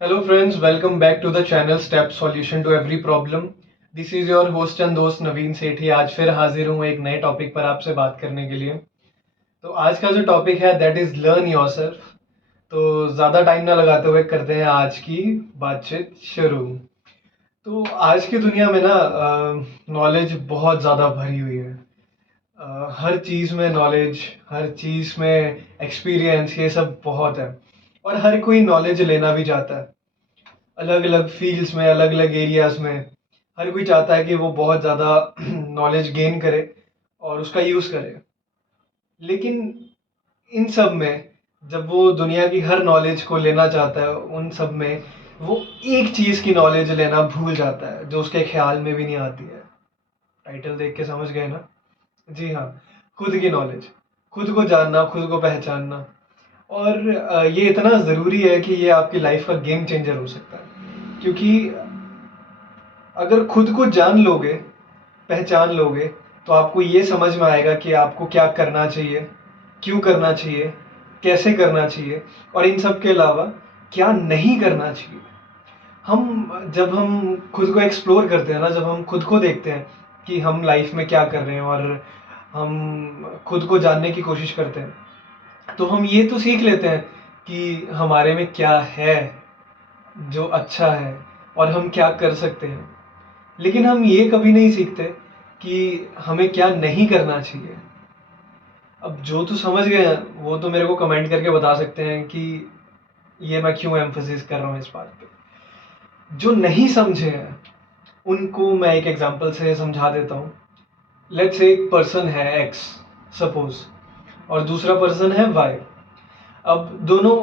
Hello friends, welcome back to the channel Step Solution to Every Problem. This is your host and दोस्त नवीन सेठी। आज फिर हाजिर हूँ एक नए टॉपिक पर आपसे बात करने के लिए। तो आज का जो टॉपिक है दैट इज लर्न योरसेल्फ। तो ज़्यादा टाइम ना लगाते हुए करते हैं आज की बातचीत शुरू। तो आज की दुनिया में ना नॉलेज बहुत ज़्यादा भरी हुई है। हर चीज़ में नॉलेज, हर चीज़ में एक्सपीरियंस, ये सब बहुत है। और हर कोई नॉलेज लेना भी चाहता है, अलग अलग फील्ड्स में, अलग अलग एरियाज में। हर कोई चाहता है कि वो बहुत ज़्यादा नॉलेज गेन करे और उसका यूज़ करे। लेकिन इन सब में जब वो दुनिया की हर नॉलेज को लेना चाहता है, उन सब में वो एक चीज़ की नॉलेज लेना भूल जाता है जो उसके ख्याल में भी नहीं आती है। टाइटल देख के समझ गए ना? जी हाँ, खुद की नॉलेज, खुद को जानना, खुद को पहचानना। और ये इतना ज़रूरी है कि ये आपकी लाइफ का गेम चेंजर हो सकता है। क्योंकि अगर खुद को जान लोगे, पहचान लोगे, तो आपको ये समझ में आएगा कि आपको क्या करना चाहिए, क्यों करना चाहिए, कैसे करना चाहिए, और इन सब के अलावा क्या नहीं करना चाहिए। जब हम खुद को एक्सप्लोर करते हैं ना, जब हम खुद को देखते हैं कि हम लाइफ में क्या कर रहे हैं और हम खुद को जानने की कोशिश करते हैं, तो हम ये तो सीख लेते हैं कि हमारे में क्या है जो अच्छा है और हम क्या कर सकते हैं। लेकिन हम ये कभी नहीं सीखते कि हमें क्या नहीं करना चाहिए। अब जो तो समझ गए हैं वो तो मेरे को कमेंट करके बता सकते हैं कि ये मैं क्यों एम्फोसिस कर रहा हूँ इस बात पे। जो नहीं समझे हैं उनको मैं एक एग्जांपल से समझा देता हूँ। लेट्स से एक पर्सन है एक्स, सपोज, और दूसरा पर्सन है वाई। अब दोनों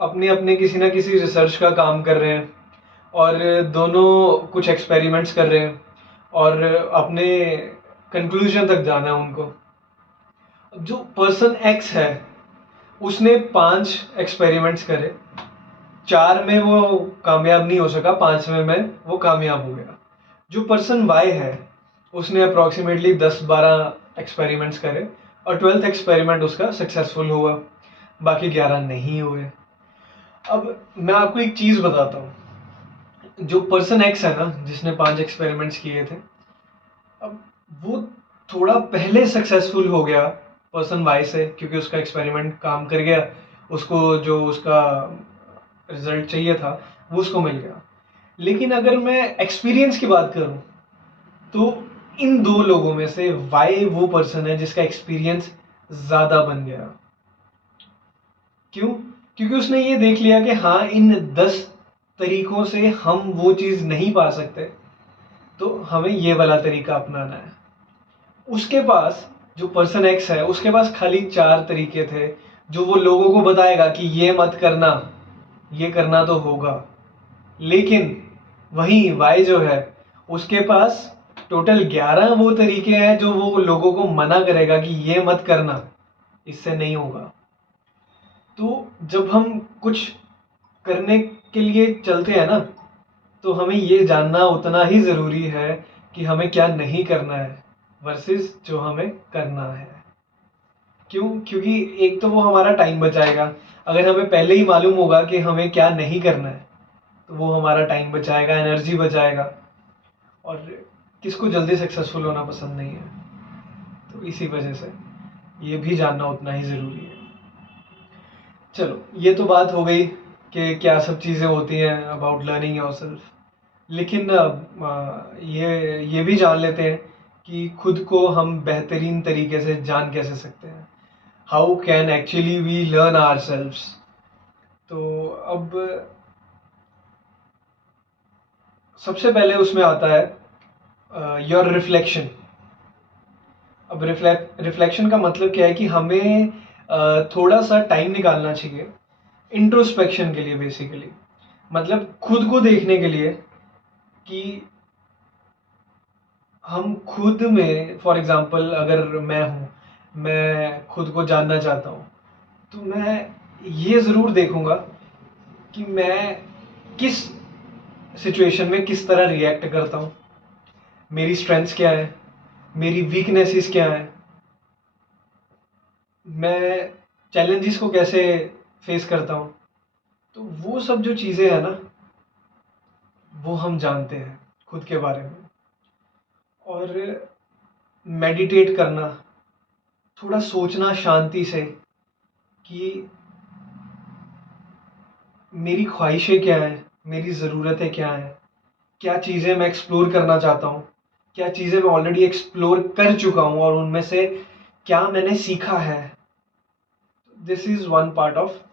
अपने अपने किसी ना किसी रिसर्च का काम कर रहे हैं और दोनों कुछ एक्सपेरिमेंट्स कर रहे हैं और अपने कंक्लूजन तक जाना है उनको। जो पर्सन एक्स है उसने 5 एक्सपेरिमेंट्स करे, 4 में वो कामयाब नहीं हो सका, 5वें में वो कामयाब हो गया। जो पर्सन वाई है उसने अप्रॉक्सीमेटली 10-12 एक्सपेरिमेंट्स करे और 12th एक्सपेरिमेंट उसका सक्सेसफुल हुआ, बाकी 11 नहीं हुए। अब मैं आपको एक चीज़ बताता हूँ। जो पर्सन एक्स है ना, जिसने 5 एक्सपेरिमेंट्स किए थे, अब वो थोड़ा पहले सक्सेसफुल हो गया पर्सन वाई से, क्योंकि उसका एक्सपेरिमेंट काम कर गया, उसको जो उसका रिजल्ट चाहिए था वो उसको मिल गया। लेकिन अगर मैं एक्सपीरियंस की बात करूं तो इन दो लोगों में से वाई वो पर्सन है जिसका एक्सपीरियंस ज़्यादा बन गया। क्यों? क्योंकि उसने ये देख लिया कि हाँ, इन 10 तरीकों से हम वो चीज़ नहीं पा सकते, तो हमें ये वाला तरीका अपनाना है। उसके पास, जो पर्सन एक्स है, उसके पास खाली 4 तरीके थे जो वो लोगों को बताएगा कि ये मत करना, ये करना तो होगा। लेकिन वहीं वाई जो है उसके पास टोटल 11 वो तरीके हैं जो वो लोगों को मना करेगा कि ये मत करना, इससे नहीं होगा। तो जब हम कुछ करने के लिए चलते हैं ना, तो हमें ये जानना उतना ही ज़रूरी है कि हमें क्या नहीं करना है वर्सेस जो हमें करना है। क्यों? क्योंकि एक तो वो हमारा टाइम बचाएगा। अगर हमें पहले ही मालूम होगा कि हमें क्या नहीं करना है, तो वो हमारा टाइम बचाएगा, एनर्जी बचाएगा। और किसको जल्दी सक्सेसफुल होना पसंद नहीं है? तो इसी वजह से ये भी जानना उतना ही ज़रूरी है। चलो, ये तो बात हो गई कि क्या सब चीज़ें होती हैं अबाउट लर्निंग योरसेल्फ। लेकिन ये भी जान लेते हैं कि खुद को हम बेहतरीन तरीके से जान कैसे सकते हैं। How can actually we learn ourselves. तो अब सबसे पहले उसमें आता है योर रिफ्लेक्शन। अब रिफ्लेक्शन का मतलब क्या है कि हमें थोड़ा सा टाइम निकालना चाहिए इंट्रोस्पेक्शन के लिए। बेसिकली मतलब खुद को देखने के लिए कि हम खुद में, फॉर एग्जांपल अगर मैं खुद को जानना चाहता हूँ, तो मैं ये ज़रूर देखूँगा कि मैं किस सिचुएशन में किस तरह रिएक्ट करता हूँ, मेरी स्ट्रेंथ्स क्या है, मेरी वीकनेसेस क्या है, मैं चैलेंजेस को कैसे फेस करता हूँ, तो वो सब जो चीज़ें हैं ना, वो हम जानते हैं खुद के बारे में। और मेडिटेट करना, थोड़ा सोचना शांति से कि मेरी ख्वाहिशें क्या हैं, मेरी ज़रूरतें क्या हैं, क्या चीज़ें मैं एक्सप्लोर करना चाहता हूँ, क्या चीज़ें मैं ऑलरेडी एक्सप्लोर कर चुका हूँ और उनमें से क्या मैंने सीखा है। This is one part of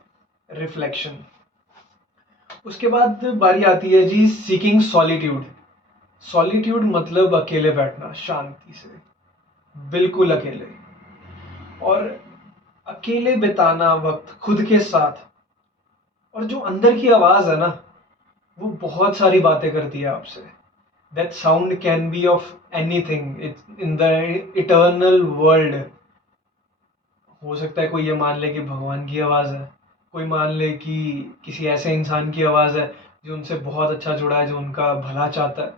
reflection. उसके बाद बारी आती है जी सीकिंग सॉलिट्यूड। सॉलिट्यूड मतलब अकेले बैठना शांति से, बिल्कुल अकेले, और अकेले बिताना वक्त खुद के साथ। और जो अंदर की आवाज़ है ना, वो बहुत सारी बातें करती है आपसे। That sound can be of anything in the eternal world. हो सकता है कोई ये मान ले कि भगवान की आवाज़ है, कोई मान ले कि किसी ऐसे इंसान की आवाज़ है जो उनसे बहुत अच्छा जुड़ा है, जो उनका भला चाहता है।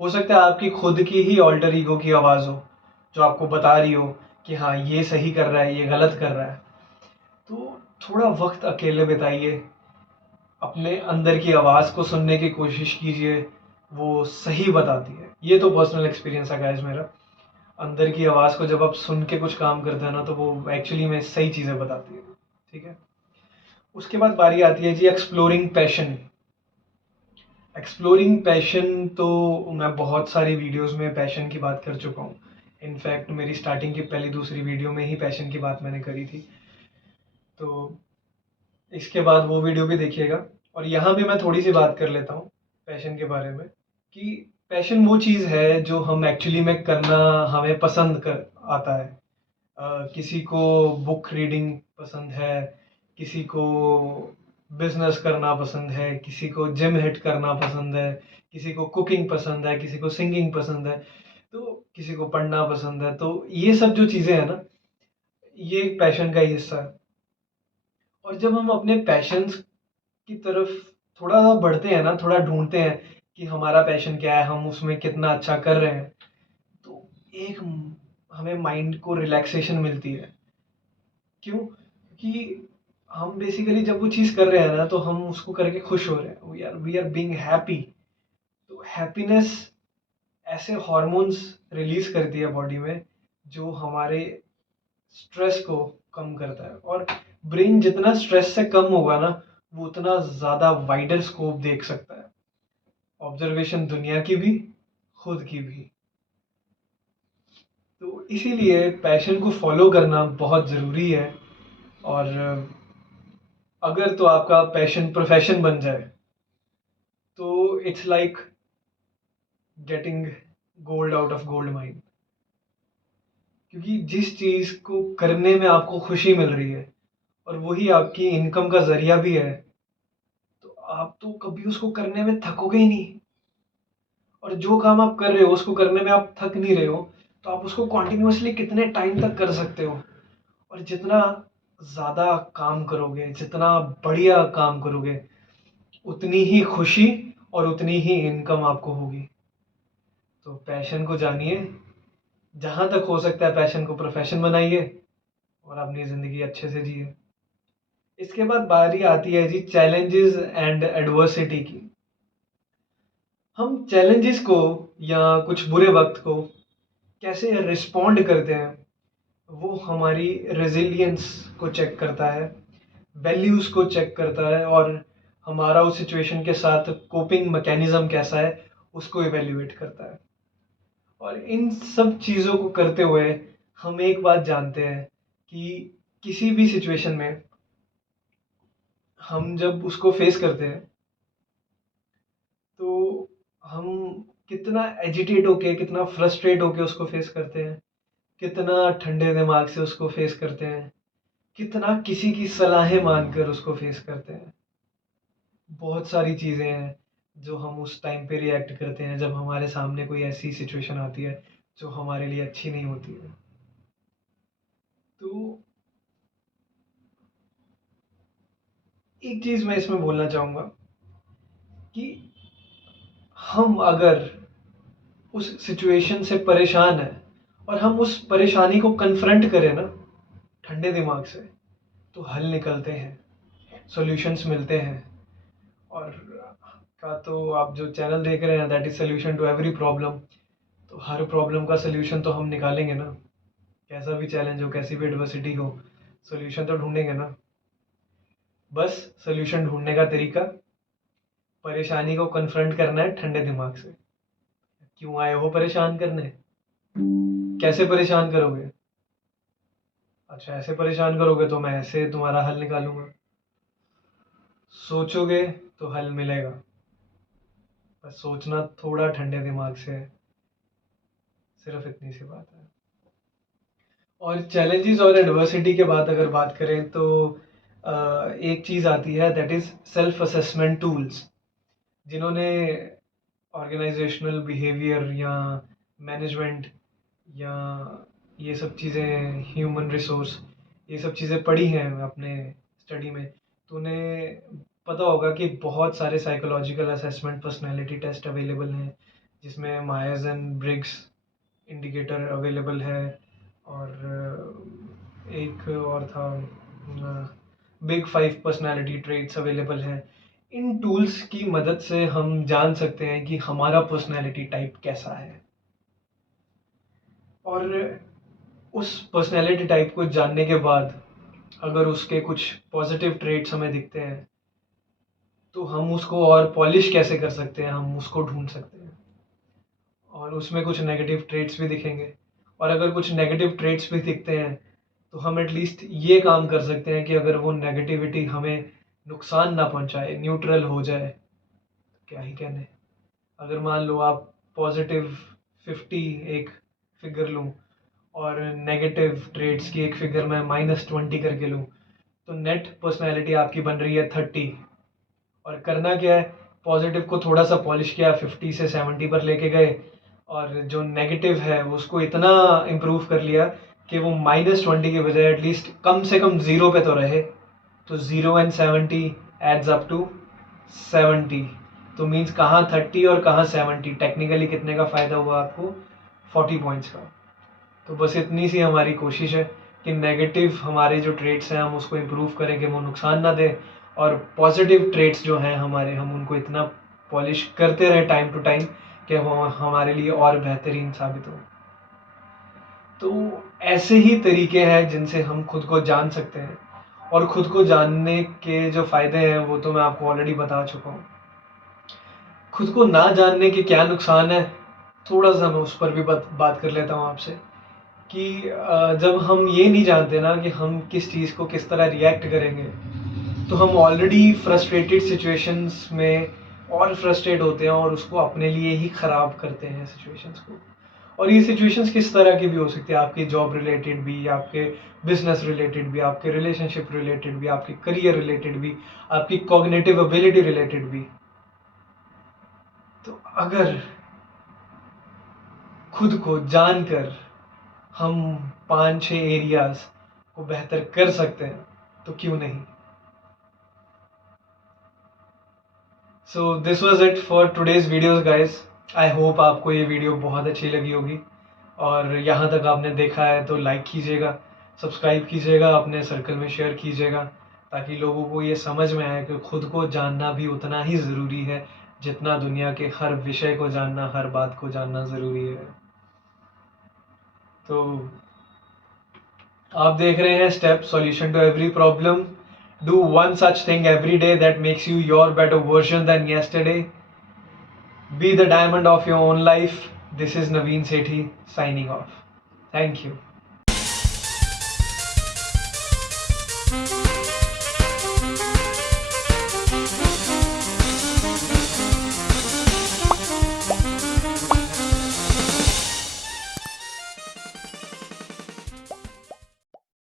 हो सकता है आपकी खुद की ही ऑल्टर ईगो की आवाज़ हो, जो आपको बता रही हो कि हाँ ये सही कर रहा है, ये गलत कर रहा है। तो थोड़ा वक्त अकेले बिताइए, अपने अंदर की आवाज़ को सुनने की कोशिश कीजिए, वो सही बताती है। ये तो पर्सनल एक्सपीरियंस है गाइस मेरा। अंदर की आवाज़ को जब आप सुन के कुछ काम करते हैं ना, तो वो एक्चुअली में सही चीज़ें बताती है। ठीक है। उसके बाद बारी आती है जी एक्सप्लोरिंग पैशन। एक्सप्लोरिंग पैशन तो मैं बहुत सारी वीडियोस में पैशन की बात कर चुका हूँ। इनफैक्ट मेरी स्टार्टिंग की पहली दूसरी वीडियो में ही पैशन की बात मैंने करी थी, तो इसके बाद वो वीडियो भी देखिएगा। और यहाँ भी मैं थोड़ी सी बात कर लेता हूँ पैशन के बारे में, कि पैशन वो चीज़ है जो हम एक्चुअली में करना हमें पसंद कर आता है। किसी को बुक रीडिंग पसंद है, किसी को बिजनेस करना पसंद है, किसी को जिम हिट करना पसंद है, किसी को कुकिंग पसंद है, किसी को सिंगिंग पसंद है, तो किसी को पढ़ना पसंद है। तो ये सब जो चीज़ें हैं ना, ये एक पैशन का ही हिस्सा है। और जब हम अपने पैशंस की तरफ थोड़ा सा बढ़ते हैं ना, थोड़ा ढूंढते हैं कि हमारा पैशन क्या है, हम उसमें कितना अच्छा कर रहे हैं, तो एक हमें माइंड को रिलैक्सेशन मिलती है। क्यों? कि हम बेसिकली जब वो चीज़ कर रहे हैं ना, तो हम उसको करके खुश हो रहे हैं, वी आर बीइंग हैप्पी। तो हैप्पीनेस ऐसे हॉर्मोन्स रिलीज करती है बॉडी में, जो हमारे स्ट्रेस को कम करता है। और ब्रेन जितना स्ट्रेस से कम होगा ना, वो उतना ज़्यादा वाइडर स्कोप देख सकता है, ऑब्जर्वेशन दुनिया की भी, खुद की भी। तो इसीलिए पैशन को फॉलो करना बहुत ज़रूरी है। और अगर तो आपका पैशन प्रोफेशन बन जाए, तो it's like getting gold out of gold mine. क्योंकि जिस चीज़ को करने में आपको खुशी मिल रही है और वही आपकी इनकम का ज़रिया भी है, तो आप तो कभी उसको करने में थकोगे ही नहीं। और जो काम आप कर रहे हो उसको करने में आप थक नहीं रहे हो, तो आप उसको कॉन्टिन्यूसली कितने टाइम तक कर सकते हो। और जितना ज़्यादा काम करोगे, जितना बढ़िया काम करोगे, उतनी ही खुशी और उतनी ही इनकम आपको होगी। तो पैशन को जानिए, जहाँ तक हो सकता है पैशन को प्रोफेशन बनाइए और अपनी ज़िंदगी अच्छे से जिए। इसके बाद बारी आती है जी चैलेंजेस एंड एडवर्सिटी की। हम चैलेंजेस को या कुछ बुरे वक्त को कैसे रिस्पॉन्ड करते हैं, वो हमारी रेजिलियंस को चेक करता है, वैल्यूज़ को चेक करता है, और हमारा उस सिचुएशन के साथ कोपिंग मैकेनिज्म कैसा है, उसको इवेल्युएट करता है। और इन सब चीज़ों को करते हुए हम एक बात जानते हैं कि किसी भी सिचुएशन में हम जब उसको फेस करते हैं, तो हम कितना एजिटेट होके, कितना फ्रस्ट्रेट होके उसको फेस करते हैं, कितना ठंडे दिमाग से उसको फेस करते हैं, कितना किसी की सलाहें मानकर उसको फेस करते हैं। बहुत सारी चीज़ें हैं जो हम उस टाइम पे रिएक्ट करते हैं जब हमारे सामने कोई ऐसी सिचुएशन आती है जो हमारे लिए अच्छी नहीं होती है। तो एक चीज़ मैं इसमें बोलना चाहूँगा कि हम अगर उस सिचुएशन से परेशान हैं और हम उस परेशानी को कन्फ्रंट करें ना ठंडे दिमाग से, तो हल निकलते हैं, सॉल्यूशंस मिलते हैं। और का तो आप जो चैनल देख रहे हैं that is solution to every problem. तो हर प्रॉब्लम का सोल्यूशन तो हम निकालेंगे ना, कैसा भी चैलेंज हो, कैसी भी एडवर्सिटी हो, सोल्यूशन तो ढूंढेंगे ना। बस सोल्यूशन ढूंढने का तरीका, परेशानी को कन्फ्रंट करना है ठंडे दिमाग से। क्यों आए हो परेशान करने, कैसे परेशान करोगे? अच्छा, ऐसे परेशान करोगे तो मैं ऐसे तुम्हारा हल निकालूंगा। सोचोगे तो हल मिलेगा, बस सोचना थोड़ा ठंडे दिमाग से है, सिर्फ इतनी सी बात है। और चैलेंजेस और एडवर्सिटी के बाद अगर बात करें तो एक चीज़ आती है that is self assessment tools. जिन्होंने ऑर्गेनाइजेशनल बिहेवियर या मैनेजमेंट या ये सब चीज़ें, ह्यूमन रिसोर्स, ये सब चीज़ें पढ़ी हैं अपने स्टडी में, तो उन्हें पता होगा कि बहुत सारे psychological assessment personality test available हैं, जिसमें Myers and Briggs indicator available है, और एक और था बिग 5 पर्सनालिटी ट्रेट्स अवेलेबल हैं। इन टूल्स की मदद से हम जान सकते हैं कि हमारा पर्सनालिटी टाइप कैसा है, और उस पर्सनैलिटी टाइप को जानने के बाद अगर उसके कुछ पॉजिटिव ट्रेट्स हमें दिखते हैं तो हम उसको और पॉलिश कैसे कर सकते हैं, हम उसको ढूंढ सकते हैं। और उसमें कुछ नेगेटिव ट्रेट्स भी दिखेंगे, और अगर कुछ नेगेटिव ट्रेट्स भी दिखते हैं तो हम एटलीस्ट ये काम कर सकते हैं कि अगर वो नेगेटिविटी हमें नुकसान ना पहुंचाए, न्यूट्रल हो जाए, तो क्या ही कहने। अगर मान लो आप पॉजिटिव 50 एक फिगर लूँ और नेगेटिव ट्रेड्स की एक फिगर मैं -20 करके लूँ, तो नेट पर्सनैलिटी आपकी बन रही है 30। और करना क्या है, पॉजिटिव को थोड़ा सा पॉलिश किया, 50 से 70 पर लेके गए, और जो नेगेटिव है उसको इतना इम्प्रूव कर लिया कि वो -20 की बजाय एटलीस्ट कम से कम 0 पे तो रहे। तो 0 एंड 70 एड्स अप टू 70। तो मीन्स कहाँ 30 और कहाँ 70, टेक्निकली कितने का फ़ायदा हुआ आपको? 40 पॉइंट्स का। तो बस इतनी सी हमारी कोशिश है कि नेगेटिव हमारे जो ट्रेड्स हैं हम उसको इम्प्रूव करें कि वो नुकसान ना दें, और पॉजिटिव ट्रेड्स जो हैं हमारे, हम उनको इतना पॉलिश करते रहें टाइम टू टाइम कि वो हमारे लिए और बेहतरीन साबित हो। तो ऐसे ही तरीके हैं जिनसे हम खुद को जान सकते हैं, और खुद को जानने के जो फ़ायदे हैं वो तो मैं आपको ऑलरेडी बता चुका हूँ। खुद को ना जानने के क्या नुकसान है, थोड़ा सा मैं उस पर भी बात कर लेता हूँ आपसे। कि जब हम ये नहीं जानते ना कि हम किस चीज़ को किस तरह रिएक्ट करेंगे, तो हम ऑलरेडी फ्रस्ट्रेटेड सिचुएशंस में और फ्रस्ट्रेट होते हैं और उसको अपने लिए ही ख़राब करते हैं सिचुएशंस को। और ये सिचुएशंस किस तरह की भी हो सकती है, आपकी जॉब रिलेटेड भी, आपके बिजनेस रिलेटेड भी, आपके रिलेशनशिप रिलेटेड भी, आपके करियर रिलेटेड भी, आपकी कॉग्निटिव एबिलिटी रिलेटेड भी। तो अगर खुद को जानकर हम 5-6 एरियाज को बेहतर कर सकते हैं तो क्यों नहीं। So this was it for today's videos guys. I hope आपको ये वीडियो बहुत अच्छी लगी होगी, और यहाँ तक आपने देखा है तो लाइक कीजिएगा, सब्सक्राइब कीजिएगा, अपने सर्कल में शेयर कीजिएगा, ताकि लोगों को ये समझ में आए कि खुद को जानना भी उतना ही ज़रूरी है जितना दुनिया के हर विषय को जानना, हर बात को जानना ज़रूरी है। तो आप देख रहे हैं step solution to every problem. Do one such thing every day that makes you your better version then yesterday. Be the diamond of your own life. This is Naveen Sethi signing off. Thank you.